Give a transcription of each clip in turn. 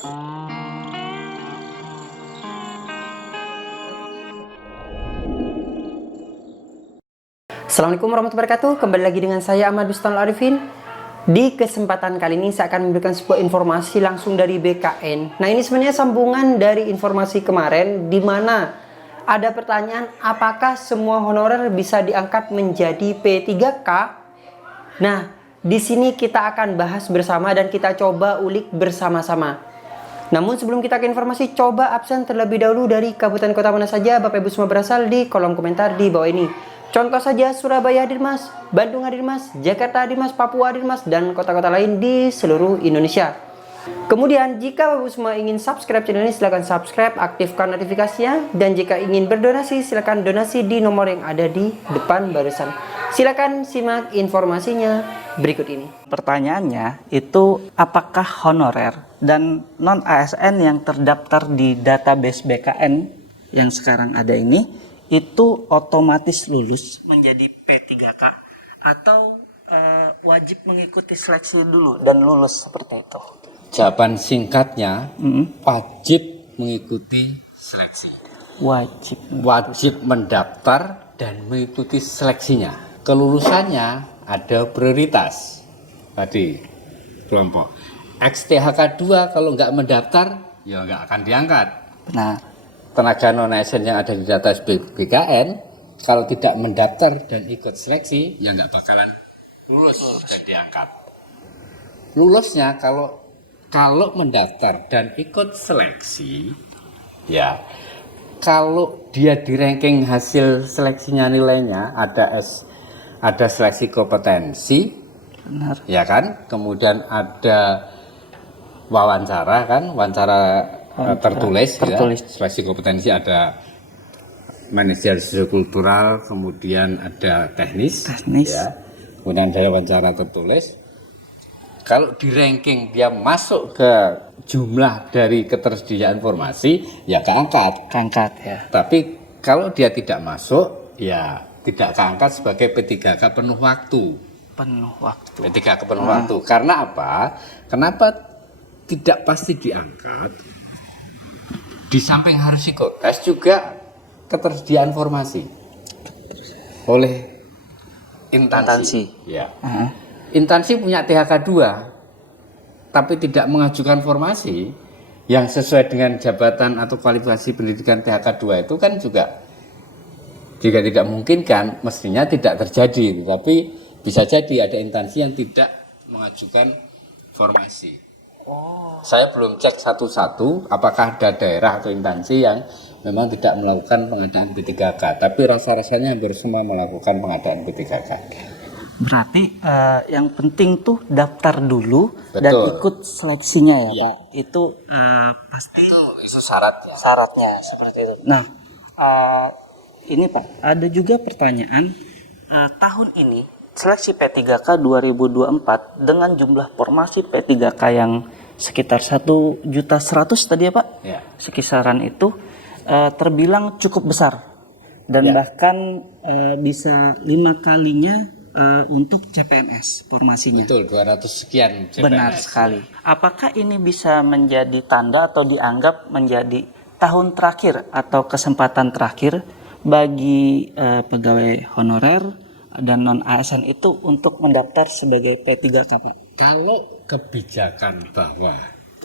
Assalamualaikum warahmatullahi wabarakatuh. Kembali lagi dengan saya Ahmad Bustan Arifin. Di kesempatan kali ini saya akan memberikan sebuah informasi langsung dari BKN. Nah, ini sebenarnya sambungan dari informasi kemarin di mana ada pertanyaan apakah semua honorer bisa diangkat menjadi P3K. Nah, di sini kita akan bahas bersama dan kita coba ulik bersama-sama. Namun sebelum kita ke informasi, coba absen terlebih dahulu dari kabupaten kota mana saja Bapak Ibu semua berasal di kolom komentar di bawah ini. Contoh saja Surabaya hadir Mas, Bandung hadir Mas, Jakarta hadir Mas, Papua hadir Mas, dan kota-kota lain di seluruh Indonesia. Kemudian jika Bapak semua ingin subscribe channel ini, silahkan subscribe, aktifkan notifikasinya. Dan jika ingin berdonasi, silahkan donasi di nomor yang ada di depan barisan. Silahkan simak informasinya berikut ini. Pertanyaannya itu apakah honorer dan non ASN yang terdaftar di database BKN yang sekarang ada ini itu otomatis lulus menjadi P3K atau wajib mengikuti seleksi dulu dan lulus seperti itu? Jawaban singkatnya, wajib mengikuti seleksi. Wajib mendaftar dan mengikuti seleksinya. Kelulusannya ada prioritas. Tadi kelompok XTHK 2 kalau nggak mendaftar, ya nggak akan diangkat. Nah, Tenaga non-ASN yang ada di data BKN, kalau tidak mendaftar dan ikut seleksi, ya nggak bakalan lulus dan diangkat. Lulusnya kalau mendaftar dan ikut seleksi, ya kalau dia di ranking hasil seleksinya nilainya ada seleksi kompetensi, benar. ya kan, kemudian ada wawancara tertulis. Ya. Seleksi kompetensi ada manajer sosiokultural, kemudian ada teknis. Ya. Kemudian ada wawancara tertulis. Kalau di ranking dia masuk ke jumlah dari ketersediaan informasi, ya keangkat ya. Tapi kalau dia tidak masuk, ya tidak keangkat sebagai P3K penuh waktu. P3K penuh waktu. Karena apa? Kenapa tidak pasti diangkat? Di samping harus ikut tes juga ketersediaan informasi oleh instansi. Ya. Instansi punya THK 2 tapi tidak mengajukan formasi yang sesuai dengan jabatan atau kualifikasi pendidikan THK 2 itu kan juga jika tidak memungkinkan mestinya tidak terjadi, tapi bisa jadi ada instansi yang tidak mengajukan formasi. Saya belum cek satu-satu apakah ada daerah atau instansi yang memang tidak melakukan pengadaan P3K, tapi rasa-rasanya hampir semua melakukan pengadaan P3K. Berarti yang penting tuh daftar dulu. Betul. Dan ikut seleksinya ya, Pak. Itu pasti itu syaratnya seperti itu. Nah, ini Pak, ada juga pertanyaan tahun ini seleksi P3K 2024 dengan jumlah formasi P3K yang sekitar 1.100.000 tadi ya Pak, ya. Sekisaran itu terbilang cukup besar dan bahkan bisa 5 kalinya untuk CPNS formasinya. Betul, 200 sekian CPNS. Benar sekali. Apakah ini bisa menjadi tanda atau dianggap menjadi tahun terakhir atau kesempatan terakhir bagi pegawai honorer dan non ASN itu untuk mendaftar sebagai P3K Pak? Kalau kebijakan bahwa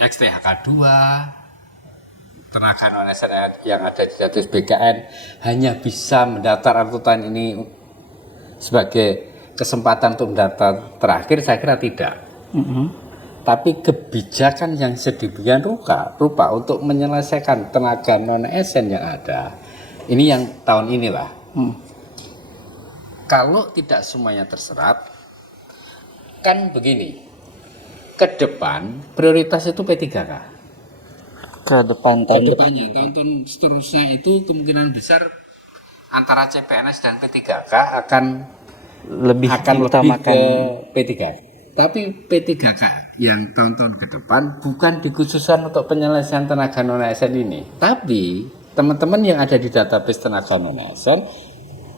XTHK 2 tenaga non ASN yang ada di database BKN hanya bisa mendaftar atau tahun ini sebagai kesempatan untuk mendaftar terakhir, saya kira tidak. Tapi kebijakan yang sedemikian rupa untuk menyelesaikan tenaga non ASN yang ada, ini yang tahun inilah. Kalau tidak semuanya terserap, kan begini, ke depan prioritas itu P3K. Kedepannya, tahun-tahun seterusnya itu kemungkinan besar antara CPNS dan P3K akan lebih ke P3K. Tapi P3K yang tahun-tahun ke depan bukan dikhususkan untuk penyelesaian tenaga non ASN ini, tapi teman-teman yang ada di database tenaga non ASN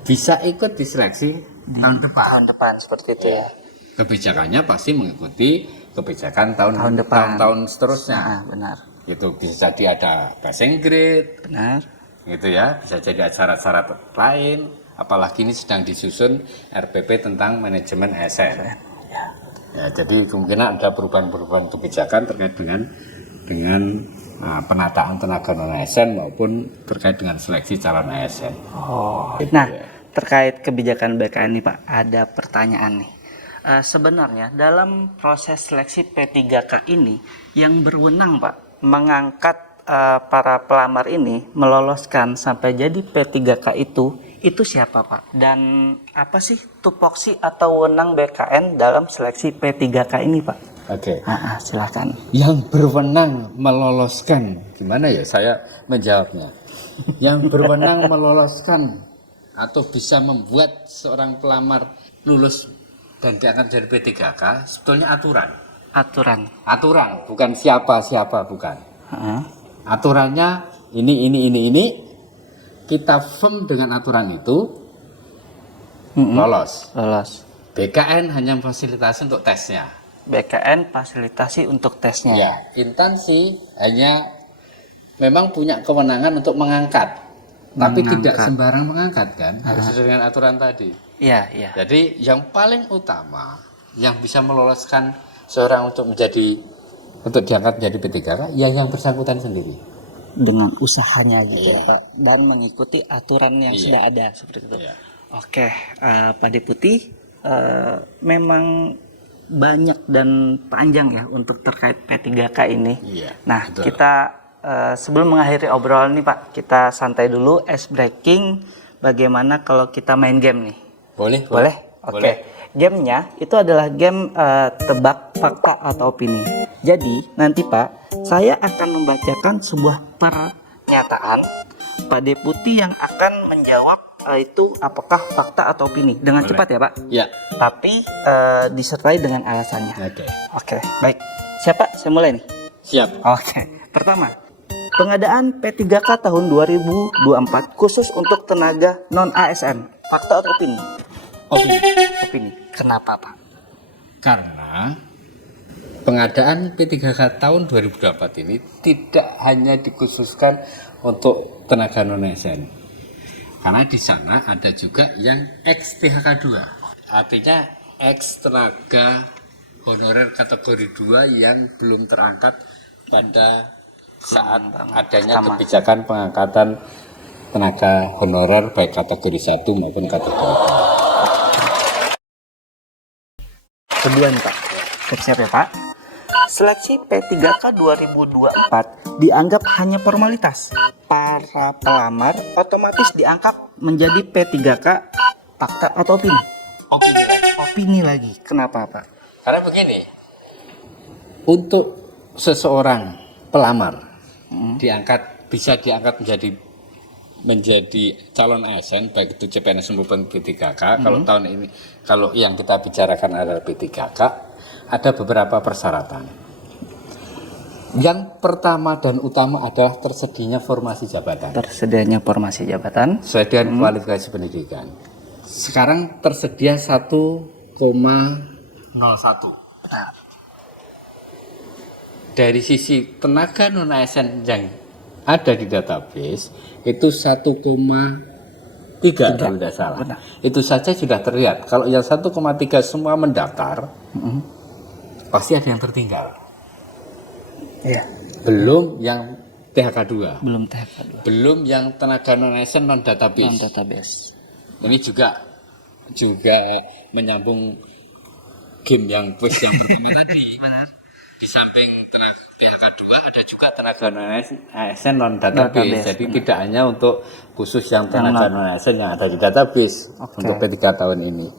bisa ikut diseleksi tahun depan. Seperti itu ya. Kebijakannya pasti mengikuti kebijakan tahun depan. tahun seterusnya. Nah, benar. Itu bisa jadi ada passing grade, Benar. gitu ya, bisa jadi syarat-syarat lain. Apalagi ini sedang disusun RPP tentang manajemen ASN. Ya, jadi kemungkinan ada perubahan-perubahan kebijakan terkait dengan penataan tenaga non ASN maupun terkait dengan seleksi calon ASN. Oh. Gitu Nah, ya. terkait kebijakan BKN nih Pak, ada pertanyaan nih. Sebenarnya dalam proses seleksi P3K ini yang berwenang Pak mengangkat para pelamar ini meloloskan sampai jadi P3K itu siapa Pak? Dan apa sih tupoksi atau wewenang BKN dalam seleksi P3K ini Pak? Oke. Silakan. Yang berwenang meloloskan, gimana ya saya menjawabnya? Yang berwenang meloloskan atau bisa membuat seorang pelamar lulus dan diangkat jadi P3K sebetulnya aturan, bukan siapa bukan. Aturannya ini kita firm dengan aturan itu lolos. BKN hanya memfasilitasi untuk tesnya. BKN fasilitasi untuk tesnya. Ya, instansi hanya memang punya kewenangan untuk mengangkat, tapi tidak sembarang mengangkat kan, harus sesuai dengan aturan tadi. Iya. Jadi yang paling utama yang bisa meloloskan seorang untuk diangkat menjadi P3K ya yang bersangkutan sendiri. Dengan usahanya gitu dan mengikuti aturan yang sudah ada seperti itu. Iya. Oke, Pak Deputi, memang banyak dan panjang ya untuk terkait P3K ini. Iya, Nah, betul. kita sebelum mengakhiri obrolan nih Pak, kita santai dulu, ice breaking. Bagaimana kalau kita main game nih? Boleh? Oke. Gamenya itu adalah game tebak fakta atau opini. Jadi nanti Pak, saya akan membacakan sebuah pernyataan. Pak Deputi yang akan menjawab itu apakah fakta atau opini dengan cepat ya Pak. Ya. Tapi disertai dengan alasannya. Oke. Oke, baik. Siapa? Saya mulai nih. Siap. Oke. Pertama, pengadaan P3K tahun 2024 khusus untuk tenaga non ASN. Fakta atau opini? Opini. Kenapa Pak? Karena pengadaan P3K tahun 2024 ini tidak hanya dikhususkan untuk tenaga non ASN. Karena di sana ada juga yang ex PHK 2. Artinya ex tenaga honorer kategori 2 yang belum terangkat pada saat adanya kebijakan pengangkatan tenaga honorer baik kategori 1 maupun kategori 2. Kedua nih Pak, siap ya Pak. Seleksi P3K 2024 dianggap hanya formalitas. Para pelamar otomatis diangkat menjadi P3K fakta atau opini? Opini lagi. Kenapa Pak? Karena begini, untuk seseorang pelamar bisa diangkat menjadi calon ASN baik itu CPNS maupun P3K. Kalau yang kita bicarakan adalah P3K, ada beberapa persyaratan. Yang pertama dan utama adalah tersedianya formasi jabatan. Tersedianya formasi jabatan Sesuai dengan kualifikasi pendidikan. Sekarang tersedia 1,01. Dari sisi tenaga non ASN yang ada di database itu 1,3 kalau tidak salah. Benar. Itu saja sudah terlihat. Kalau yang 1,3 semua mendaftar, pasti ada yang tertinggal. Iya. Belum yang THK 2. Belum THK 2. Belum yang tenaga non ASN non database. Non database. Ini juga menyambung game yang quiz yang pertama tadi. Benar. Di samping tenaga THK 2 ada juga tenaga non ASN non database. Jadi benar. tidak hanya untuk khusus yang tenaga non ASN yang ada di database untuk P3 tahun ini.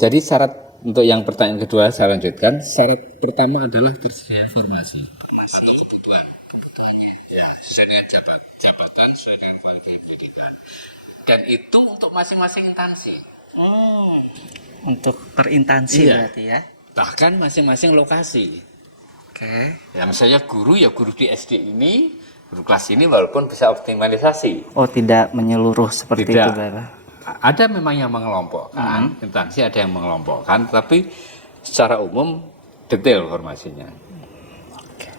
Jadi syarat untuk yang pertanyaan kedua saya lanjutkan. Syarat pertama adalah tersedia informasi. Ya, sesuai dengan jabatan, sesuai dengan kualifikasi pendidikan. Dan itu untuk masing-masing instansi. Untuk per instansi berarti ya. Bahkan masing-masing lokasi. Oke. Ya misalnya guru di SD ini, guru kelas ini walaupun bisa optimalisasi. Oh, tidak menyeluruh seperti Tidak. itu Bapak. Ada memang yang mengelompokkan, instansi ada yang mengelompokkan, tapi secara umum detail informasinya.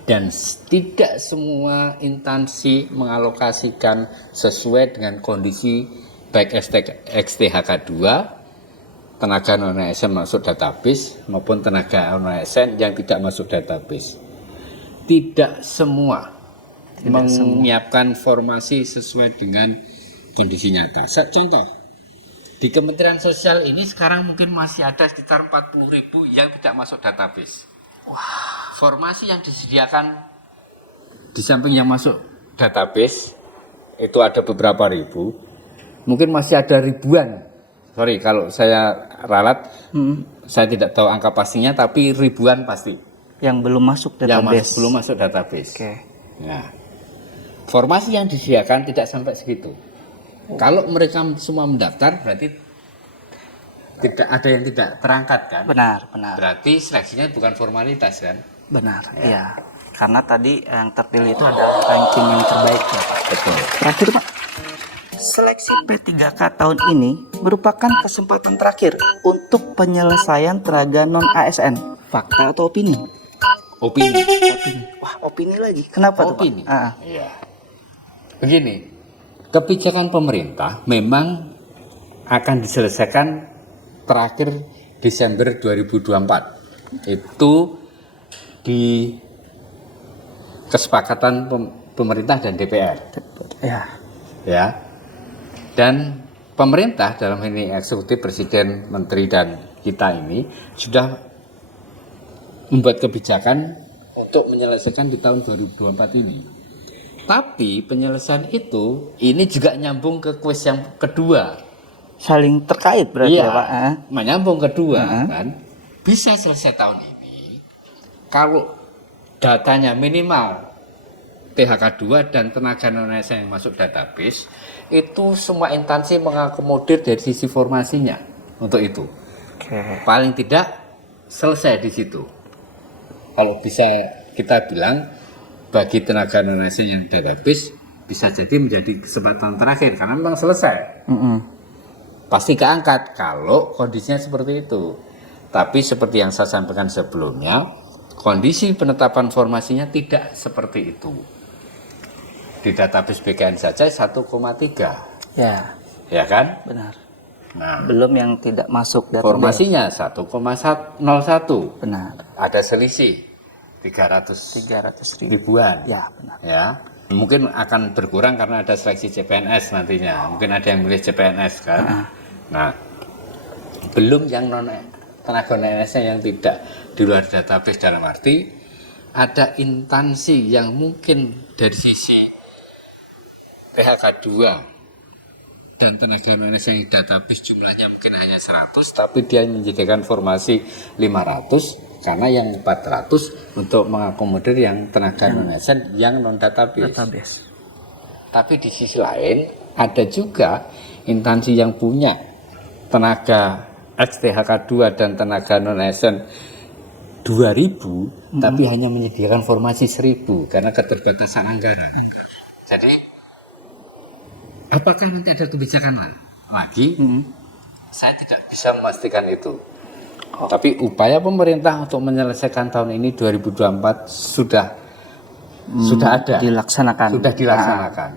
Dan tidak semua instansi mengalokasikan sesuai dengan kondisi baik XTHK2, tenaga non-ASN masuk database maupun tenaga non-ASN yang tidak masuk database. Tidak semua menyiapkan formasi sesuai dengan kondisi nyata. Contoh, di Kementerian Sosial ini sekarang mungkin masih ada sekitar 40.000 yang tidak masuk database. Wah, formasi yang disediakan di samping yang masuk database itu ada beberapa ribu, mungkin masih ada ribuan. Sorry kalau saya ralat, saya tidak tahu angka pastinya, tapi ribuan pasti. Yang belum masuk database. Belum masuk database. Oke. Nah, formasi yang disediakan tidak sampai segitu. Kalau mereka semua mendaftar, berarti tidak ada yang tidak terangkat kan? Benar. Berarti seleksinya bukan formalitas kan? Benar, iya. Karena tadi yang terpilih itu adalah ranking yang terbaik ya. Betul. Terakhir Pak, seleksi P3K tahun ini merupakan kesempatan terakhir untuk penyelesaian tenaga non-ASN. Fakta atau opini? Opini. Wah, opini lagi. Kenapa tuh Pak? Opini. Iya. Begini, kebijakan pemerintah memang akan diselesaikan terakhir Desember 2024. Itu di kesepakatan pemerintah dan DPR. Ya. Dan pemerintah dalam ini eksekutif, presiden, menteri dan kita ini sudah membuat kebijakan untuk menyelesaikan di tahun 2024 ini. Tapi penyelesaian itu ini juga nyambung ke kuis yang kedua. Saling terkait berarti ya Pak? Menyambung kedua kan. Bisa selesai tahun ini kalau datanya minimal THK2 dan tenaga non-ASN yang masuk database, itu semua instansi mengakomodir dari sisi formasinya untuk itu. Paling tidak selesai di situ. Kalau bisa kita bilang bagi tenaga non-ASN yang database bisa jadi menjadi kesempatan terakhir karena memang selesai. Pasti keangkat kalau kondisinya seperti itu. Tapi seperti yang saya sampaikan sebelumnya, kondisi penetapan formasinya tidak seperti itu. Di database BKN saja 1,3. Ya. Ya kan? Benar. Nah, Belum yang tidak masuk database. formasinya 1,01. Benar. Ada selisih 300 ribuan. Ya, benar. Ya. Mungkin akan berkurang karena ada seleksi CPNS nantinya. Mungkin ada yang milih CPNS kan. Nah, belum yang tenaga non-ASN yang tidak di luar database, dalam arti ada instansi yang mungkin dari sisi PHK2 dan tenaga non-ASN yang database jumlahnya mungkin hanya 100, tapi dia menyediakan formasi 500 karena yang 400 untuk mengakomodir yang tenaga non-ASN yang non-database. Tapi di sisi lain ada juga instansi yang punya tenaga XTHK2 dan tenaga non-ASN 2.000, tapi hanya menyediakan formasi 1.000 karena keterbatasan anggaran. Jadi, apakah nanti ada kebijakan lagi? Saya tidak bisa memastikan itu. Tapi upaya pemerintah untuk menyelesaikan tahun ini 2024 sudah ada. Sudah dilaksanakan.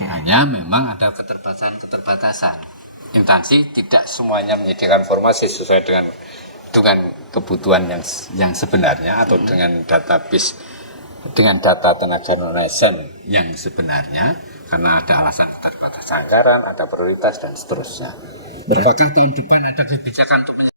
Hanya memang ada keterbatasan. Instansi tidak semuanya menyediakan formasi sesuai dengan kebutuhan yang sebenarnya atau dengan database, dengan data tenaga non-ASN yang sebenarnya, karena ada alasan keterbatasan anggaran, ada prioritas dan seterusnya. Apakah tahun depan ada kebijakan untuk